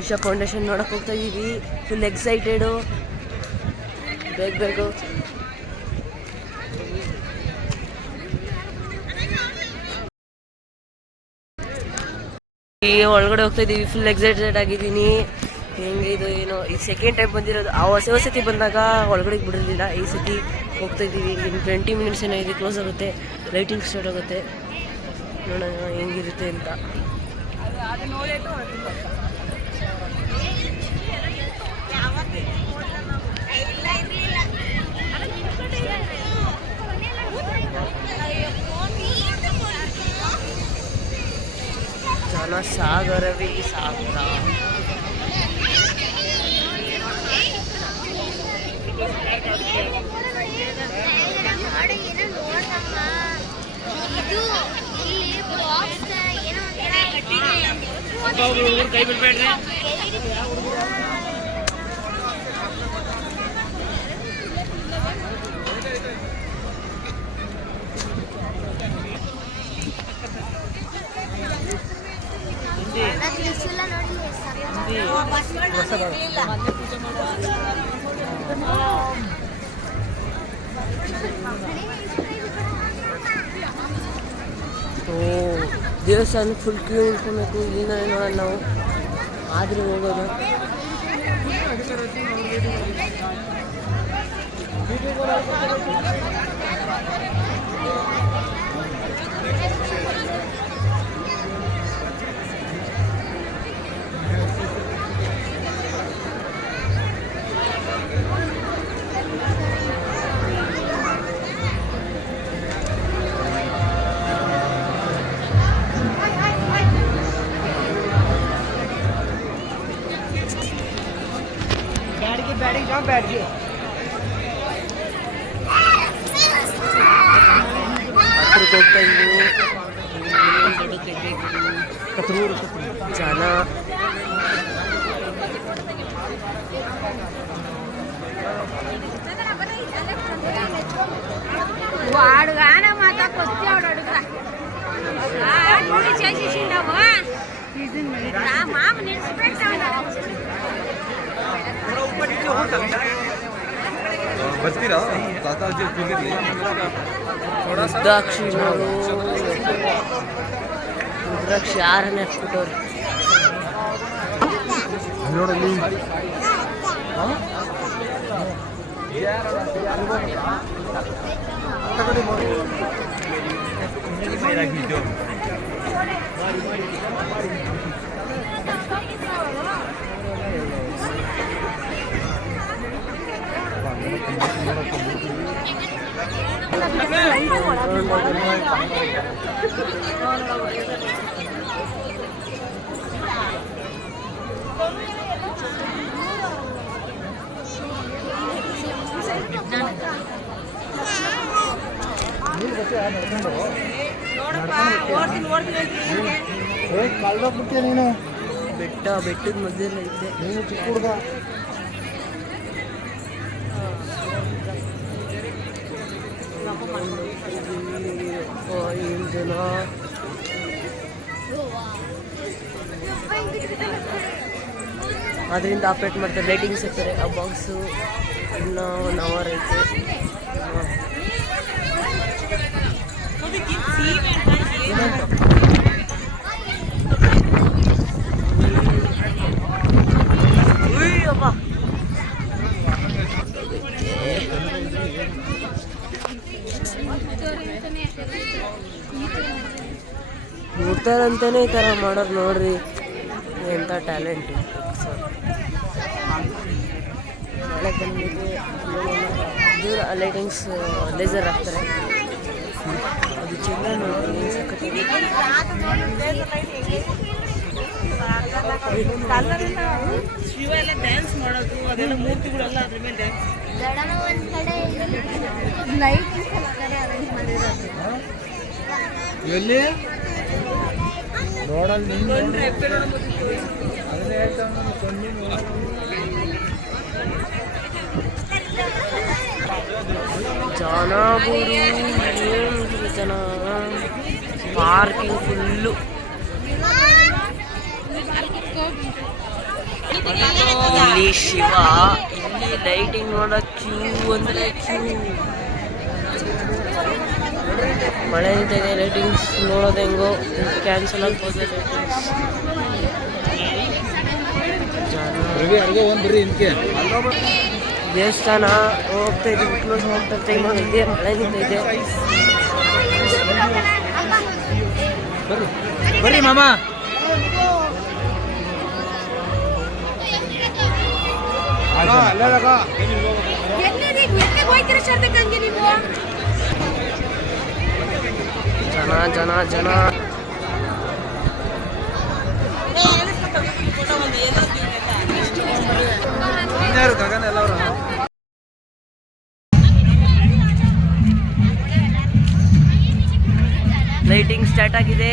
Isha foundation ನೋಡಕ್ಕೆ ಹೋಗ್ತಾ ಇದ್ದೀವಿ. ಫುಲ್ ಎಕ್ಸೈಟೆಡು, ಬೇಕು. ಈಗ ಒಳಗಡೆ ಹೋಗ್ತಾ ಇದ್ದೀವಿ. ಫುಲ್ ಎಕ್ಸೈಟೆಡ್ ಆಗಿದ್ದೀನಿ. ಹೆಂಗೆ ಇದು ಏನೋ ಈ ಸೆಕೆಂಡ್ ಟೈಮ್ ಬಂದಿರೋದು. ಆ ಹೊಸ ಸತಿ ಬಂದಾಗ ಒಳಗಡೆ ಬಿಡಿರಲಿಲ್ಲ. ಈ ಸತಿ ಹೋಗ್ತಾ ಇದ್ದೀವಿ. ಇನ್ನು 20 ಮಿನಿಟ್ಸ್ ಏನೋ ಇದೆ, ಕ್ಲೋಸ್ ಆಗುತ್ತೆ, ಲೈಟಿಂಗ್ ಸ್ಟಾರ್ಟ್ ಆಗುತ್ತೆ. ನೋಡೋಣ ಹೆಂಗಿರುತ್ತೆ ಅಂತ. ಜನ ಸಾಗರವೇ ಸಾಗರ. ಕೈ ಬಿಡ್ಬೇಡ್ರಿ. ದೇವಸ್ಥಾನ ಫುಲ್ ಕ್ಯೂ ನಿಂತ್ಕೊಬೇಕು. ಇಲ್ಲಿಂದ ನೋಡೋಣ ನಾವು, ಆದ್ರೆ ಹೋಗೋದು. बैठ गए जाना. వాడుగానే మాకు వచ్చి ఆవిడ అడుగురా చేసేసిండవు మామ ರುದ್ರಾಕ್ಷಿ ನೋಡು, ರುದ್ರಾಕ್ಷಿ 6ನೇ ಹಾಕ್ಬಿಟ್ಟವ್ರು. ಬೆಟ್ಟದ ಮಧ್ಯದಲ್ಲಿ ಐತೆ. ನೀನು ಚಿಕ್ಕ ಹುಡುಗ. ಜನ ಅದರಿಂದ ಆಪ್ರೇಟ್ ಮಾಡ್ತಾರೆ, ಲೈಟಿಂಗ್ಸ್ ಇರ್ತಾರೆ. ಆ ಬಾಕ್ಸು ಇನ್ನೂ 1 ಅವರ್ ಐತೆ. ಅಂತಾನೆ ಈ ಥರ ಮಾಡೋರು ನೋಡ್ರಿ, ಎಂಥ ಟ್ಯಾಲೆಂಟ್. ನಾಳೆ ಬಂದ್ಬಿಟ್ಟು ದೂರ ಲೈಟಿಂಗ್ಸ್ ಲೇಸರ್ ಹಾಕ್ತಾರೆ. ಅದು ಚೆಂದ ನೋಡಿ ಶಿವ ಎಲ್ಲ ಡ್ಯಾನ್ಸ್ ಮಾಡೋದು, ಅದೆಲ್ಲ ಮೂರ್ತಿಗಳೆಲ್ಲ ಅದ್ರ ಮೇಲೆ ಎಲ್ಲಿ ರೋಡಲ್ಲಿ ಅದನ್ನೇ ಜನ ಜನ ಪಾರ್ಕಿಂಗ್ ಫುಲ್ಲು. ಇಲ್ಲಿ ಶಿವ, ಇಲ್ಲಿ ಲೈಟಿಂಗ್ ನೋಡೋ ಕ್ಯೂ ಅಂದರೆ ಕ್ಯೂ. ಮಳೆ ನಿಂತಿದೆ, ಲೈಟಿಂಗ್ಸ್ ನೋಡೋದು ಹೆಂಗೋ ಕ್ಯಾನ್ಸಲ್ ಆಗ್ಬೋದು ಲೈಟಿಂಗ್ಸ್. ದೇವಸ್ಥಾನ ಹೋಗ್ತಾ ಇದ್ದೀವಿ, ಕ್ಲೋಸ್ ಹೋಗ್ತಾ ಟೈಮ್ ಆಗಿದೆ, ಮಳೆ ನಿಂತೈತೆ. ಬರ್ರಿ ಮಾಮ. ಜನ ಜನ ಜನ ಲೈಟಿಂಗ್ ಸ್ಟಾರ್ಟ್ ಆಗಿದೆ.